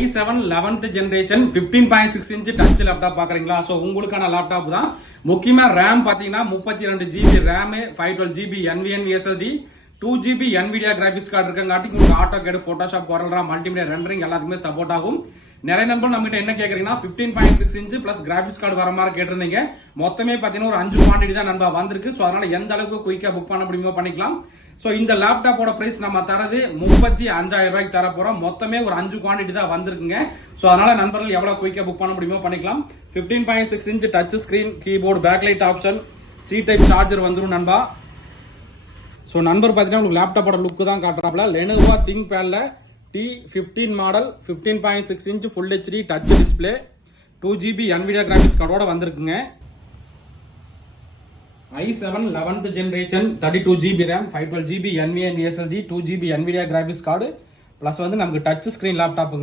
i7 11th generation 15.6 inch touch laptop பாக்குறீங்களா? So உங்களுக்கான laptop தான். முக்கியமா ரேம் பாத்தீங்கன்னா 32 GB RAM, 512 GB NVMe SSD, 2 GB NVIDIA graphics card இருக்கங்காட்டி உங்களுக்கு AutoCAD, photoshop, CorelDRAW, multimedia rendering எல்லாத்துக்குமே சப்போர்ட் ஆகும். நிறைய நம்பர் நம்ம கிட்ட என்ன கேக்குறீங்கன்னா 15.6 இன்ச் பிளஸ் கிராபிக்ஸ் கார்டு வர மாதிரி கேட்டிருந்தீங்க. மொத்தமே பாத்தீங்கன்னா ஒரு 5 குவான்டிட்டி தான் நண்பா வந்திருக்கு. ஸோ அதனால எந்த அளவுக்கு குயிக்கா புக் பண்ண முடியுமோ பண்ணிக்கலாம். ஸோ இந்த லேப்டாப்போட பிரைஸ் நம்ம தரது 35,000 ரூபாய்க்கு தர போறோம். மொத்தமே ஒரு 5 குவான்டிட்டி தான் வந்திருக்குங்க. ஸோ அதனால நண்பர்கள் எவ்வளவு குயிக்கா புக் பண்ண முடியுமோ பண்ணிக்கலாம். 15.6 inch touch screen, keyboard, backlight option, C type charger வந்துடும் நண்பா. ஸோ நண்பர் பார்த்தீங்கன்னா உங்களுக்கு லேப்டாப்போட லுக்கு தான் காட்டுறாப்ல. லெனோவோ திங்க்பேட்ல T15 model 15.6 inch full HD touch display, 2 GB NVIDIA graphics கார்டோட வந்திருக்குங்க. i7 11th generation 32 GB RAM, 512 GB NVMe SSD, 2 GB NVIDIA graphics card plus வந்து நமக்கு டச் ஸ்கிரீன் லேப்டாப்புங்க.